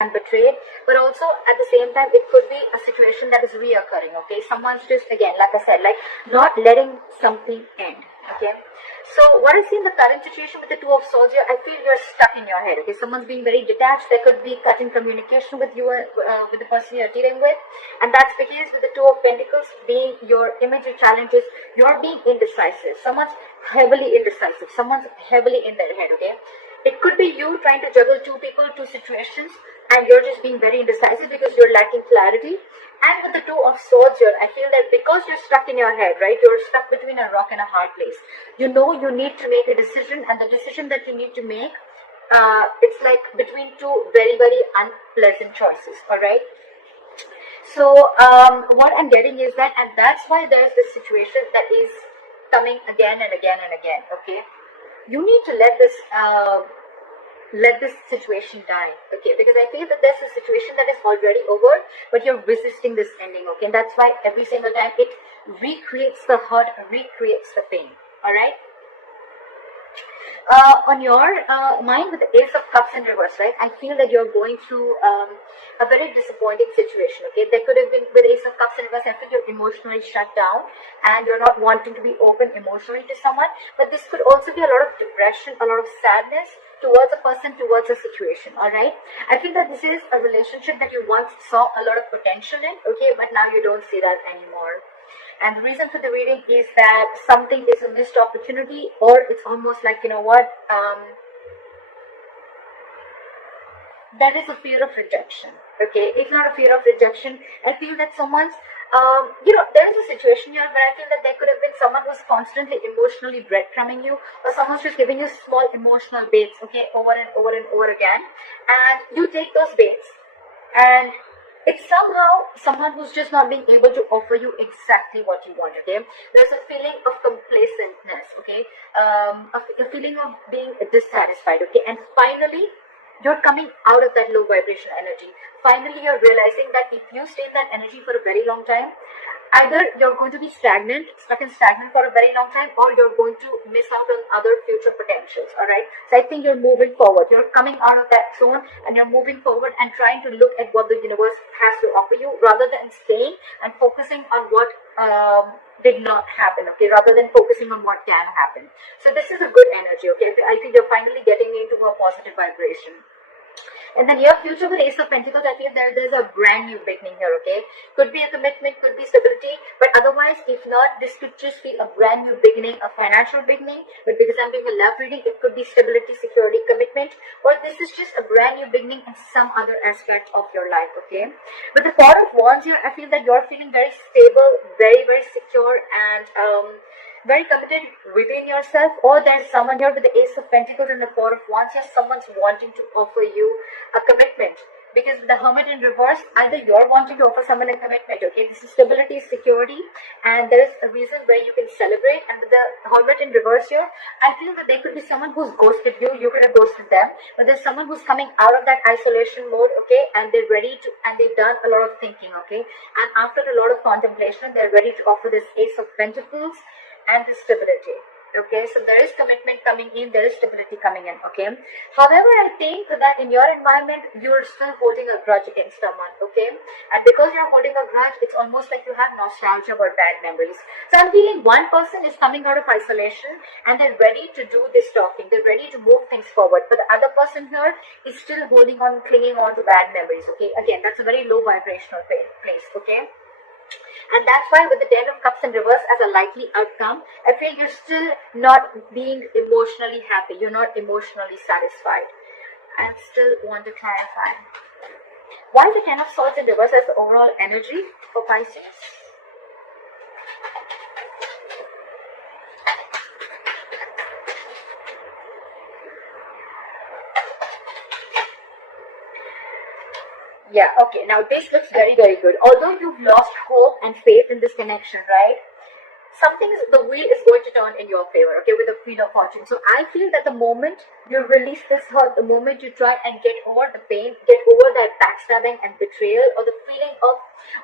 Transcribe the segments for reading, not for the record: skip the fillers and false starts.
and betrayed, but also at the same time it could be a situation that is reoccurring. Okay, someone's just, again, like I said, like not letting something end. Okay, so what I see in the current situation with the Two of Swords here, I feel you're stuck in your head. Okay, someone's being very detached. There could be cut in communication with you, with the person you're dealing with, and that's because with the Two of Pentacles being your imagery challenges, you're being indecisive. Someone's heavily indecisive. Someone's heavily in their head. Okay, it could be you trying to juggle two people, two situations, and you're just being very indecisive because you're lacking clarity. And with the Two of Swords here, I feel that because you're stuck in your head, right, you're stuck between a rock and a hard place. You know you need to make a decision, and the decision that you need to make, it's like between two very, very unpleasant choices, all right? So what I'm getting is that, and that's why there's this situation that is coming again and again and again, okay? You need to let this situation die, okay? Because I feel that there's a situation that is already over, but you're resisting this ending, okay? And that's why every single time it recreates the hurt, recreates the pain, all right? On your mind with the Ace of Cups in reverse, right? I feel that you're going through a very disappointing situation, okay? There could have been, with Ace of Cups in reverse, I feel you're emotionally shut down and you're not wanting to be open emotionally to someone. But this could also be a lot of depression, a lot of sadness towards a person, towards a situation, all right? I feel that this is a relationship that you once saw a lot of potential in, okay? But now you don't see that anymore. And the reason for the reading is that something is a missed opportunity, or it's almost like, you know what, there is a fear of rejection, okay? It's not a fear of rejection. I feel that someone's, there is a situation here where I feel that there could have been someone who's constantly emotionally breadcrumbing you, or someone's just giving you small emotional baits, okay, over and over and over again. And you take those baits, and it's somehow someone who's just not being able to offer you exactly what you want, okay? There's a feeling of complacentness, okay? A feeling of being dissatisfied, okay? And finally, you're coming out of that low vibration energy. Finally, you're realizing that if you stay in that energy for a very long time, either you're going to be stuck in stagnant for a very long time, or you're going to miss out on other future potentials, all right? So I think you're moving forward. You're coming out of that zone and you're moving forward and trying to look at what the universe has to offer you, rather than staying and focusing on what did not happen, okay, rather than focusing on what can happen. So this is a good energy, okay? I think you're finally getting into a positive vibration. And then your future with Ace of Pentacles, I feel there's a brand new beginning here, okay? Could be a commitment, could be stability, but otherwise, if not, this could just be a brand new beginning, a financial beginning. But because I'm doing a love reading, it could be stability, security, commitment, or this is just a brand new beginning in some other aspect of your life, okay? With the Four of Wands here, I feel that you're feeling very stable, very, very secure, and very committed within yourself. Or there's someone here with the Ace of Pentacles and the Four of Wands here, someone's wanting to offer you a commitment. Because with the Hermit in reverse, either you're wanting to offer someone a commitment, okay? This is stability, security, and there is a reason where you can celebrate. And with the Hermit in reverse here, I feel that there could be someone who's ghosted you, you could have ghosted them, but there's someone who's coming out of that isolation mode, okay? And they're ready to, and they've done a lot of thinking, okay? And after a lot of contemplation, they're ready to offer this Ace of Pentacles and the stability, okay? So there is commitment coming in, there is stability coming in, okay? However, I think that in your environment, you're still holding a grudge against someone, okay? And because you're holding a grudge, it's almost like you have nostalgia or bad memories. So I'm feeling one person is coming out of isolation and they're ready to do this talking, they're ready to move things forward, but the other person here is still holding on, clinging on to bad memories, okay? Again, that's a very low vibrational place, okay? And that's why with the Ten of Cups in reverse as a likely outcome, I feel you're still not being emotionally happy. You're not emotionally satisfied. I still want to clarify. Why the Ten of Swords in reverse as the overall energy for Pisces? Yeah, okay, now this looks very, very good. Although you've lost hope and faith in this connection, right? The wheel is going to turn in your favor, okay, with the Wheel of Fortune. So I feel that the moment you release this hurt, the moment you try and get over the pain, get over that backstabbing and betrayal, or the feeling of,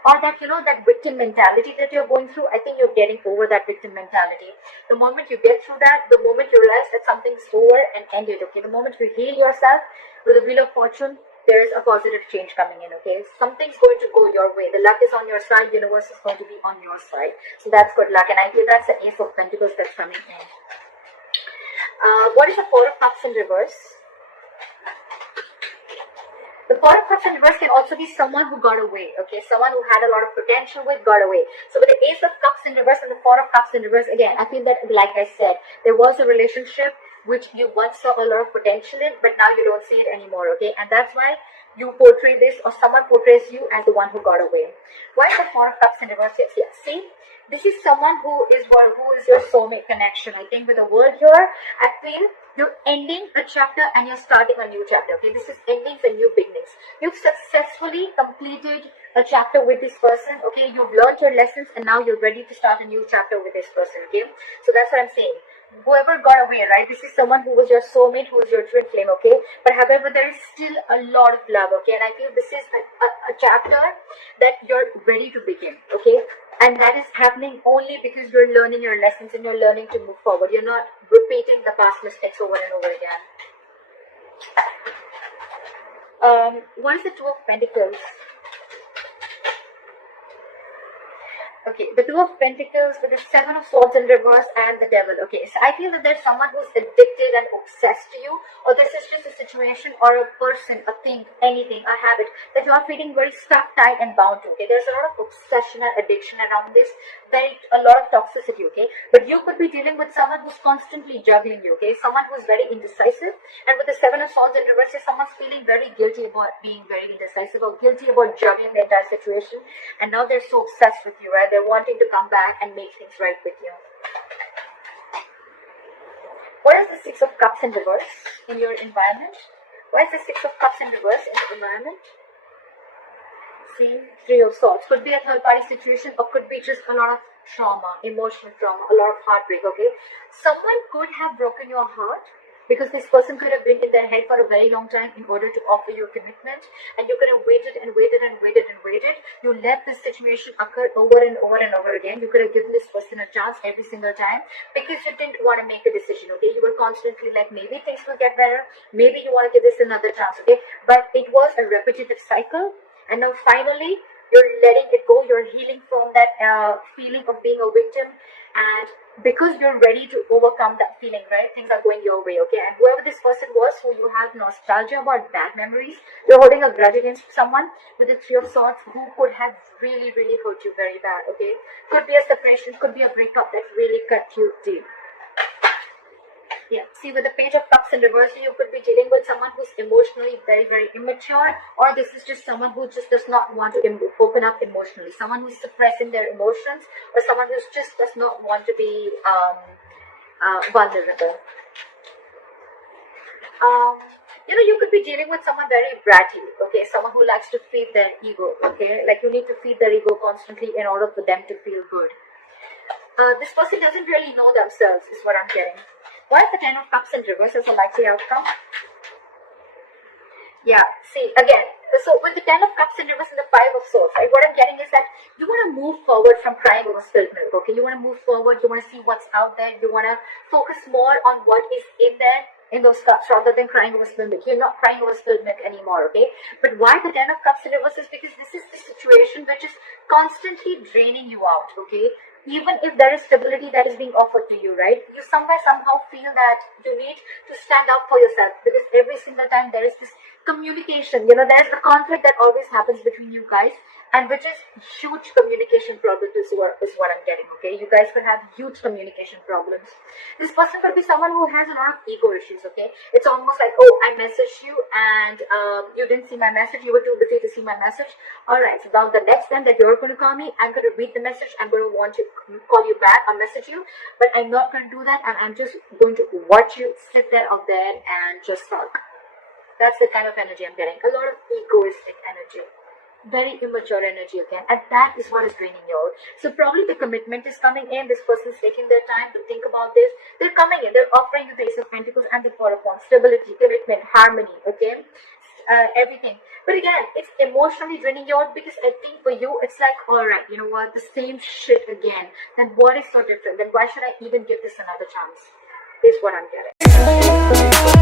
or that, that victim mentality that you're going through, I think you're getting over that victim mentality. The moment you get through that, the moment you realize that something's over and ended, okay, the moment you heal yourself with the Wheel of Fortune, there is a positive change coming in, okay? Something's going to go your way. The luck is on your side. Universe is going to be on your side. So that's good luck. And I feel that's the Ace of Pentacles that's coming in. What is the Four of Cups in reverse? The Four of Cups in reverse can also be someone who got away, okay? Someone who had a lot of potential with got away. So with the Ace of Cups in reverse and the Four of Cups in reverse, again, I feel that, like I said, there was a relationship which you once saw a lot of potential in, but now you don't see it anymore, okay? And that's why you portray this, or someone portrays you as the one who got away. Why is the Four of Cups in reverse? Yes, see? This is someone who is your soulmate connection. I think with the word here, I feel you're ending a chapter and you're starting a new chapter. Okay, this is endings and new beginnings. You've successfully completed a chapter with this person. Okay, you've learned your lessons and now you're ready to start a new chapter with this person. Okay, so that's what I'm saying. Whoever got away, right? This is someone who was your soulmate, who was your twin flame, okay? But however, there is still a lot of love, okay? And I feel this is a chapter that you're ready to begin, okay? And that is happening only because you're learning your lessons and you're learning to move forward. You're not repeating the past mistakes over and over again. What is the Two of Pentacles? Okay, the Two of Pentacles with the Seven of Swords in reverse and the Devil. Okay, so I feel that there's someone who's addicted and obsessed to you, or this is just a situation or a person, a thing, anything, a habit that you're feeling very stuck, tied and bound to. Okay, there's a lot of obsession and addiction around this, a lot of toxicity, okay? But you could be dealing with someone who's constantly juggling you, okay? Someone who's very indecisive, and with the Seven of Swords in reverse, someone's feeling very guilty about being very indecisive or guilty about juggling the entire situation, and now they're so obsessed with you, right? They're wanting to come back and make things right with you. What is the Six of Cups in reverse in your environment? Why is the Six of Cups in reverse in the environment? See, Three of Swords. Could be a third-party situation, or could be just a lot of trauma, emotional trauma, a lot of heartbreak, okay? Someone could have broken your heart because this person could have been in their head for a very long time in order to offer you a commitment, and you could have waited and waited and waited and waited. You let this situation occur over and over and over again. You could have given this person a chance every single time because you didn't want to make a decision, okay? You were constantly like, maybe things will get better, maybe you want to give this another chance, okay? But it was a repetitive cycle. And now finally, you're letting it go. You're healing from that feeling of being a victim. And because you're ready to overcome that feeling, right? Things are going your way, okay? And whoever this person was, who you have nostalgia about bad memories, you're holding a grudge against someone with the Three of Swords who could have really, really hurt you very bad, okay? Could be a separation, could be a breakup that really cut you deep. Yeah, see, with the Page of Cups in reverse, you could be dealing with someone who's emotionally very, very immature, or this is just someone who just does not want to open up emotionally, someone who's suppressing their emotions, or someone who just does not want to be vulnerable. You could be dealing with someone very bratty, okay, someone who likes to feed their ego, okay, like you need to feed their ego constantly in order for them to feel good. This person doesn't really know themselves, is what I'm getting. Why is the Ten of Cups in reverse as a likely outcome? Yeah, see, again, so with the Ten of Cups in reverse and the Five of Swords, right, what I'm getting is that you want to move forward from crying over spilled milk, okay? You want to move forward, you want to see what's out there, you want to focus more on what is in there, in those cups, rather than crying over spilled milk. You're not crying over spilled milk anymore, okay? But why the Ten of Cups in reverse is because this is the situation which is constantly draining you out, okay? Even if there is stability that is being offered to you, right? You somehow feel that you need to stand up for yourself, because every single time there is this communication, there's the conflict that always happens between you guys, and which is huge communication problems is what I'm getting, okay? You guys could have huge communication problems. This person could be someone who has a lot of ego issues, okay? It's almost like, oh, I messaged you and you didn't see my message, you were too busy to see my message. Alright, so now the next time that you're going to call me, I'm going to read the message, I'm going to want to call you back or message you, but I'm not going to do that, and I'm just going to watch you sit there out there and just sulk. That's the kind of energy I'm getting. A lot of egoistic energy. Very immature energy again, and that is what is draining you out. So probably the commitment is coming in. This person is taking their time to think about this. They're coming in. They're offering you the Ace of Pentacles and the Four of Wands. Stability, commitment, harmony, okay? Everything. But again, it's emotionally draining you out, because I think for you, it's like, alright, you know what, the same shit again. Then what is so different? Then why should I even give this another chance? Is what I'm getting.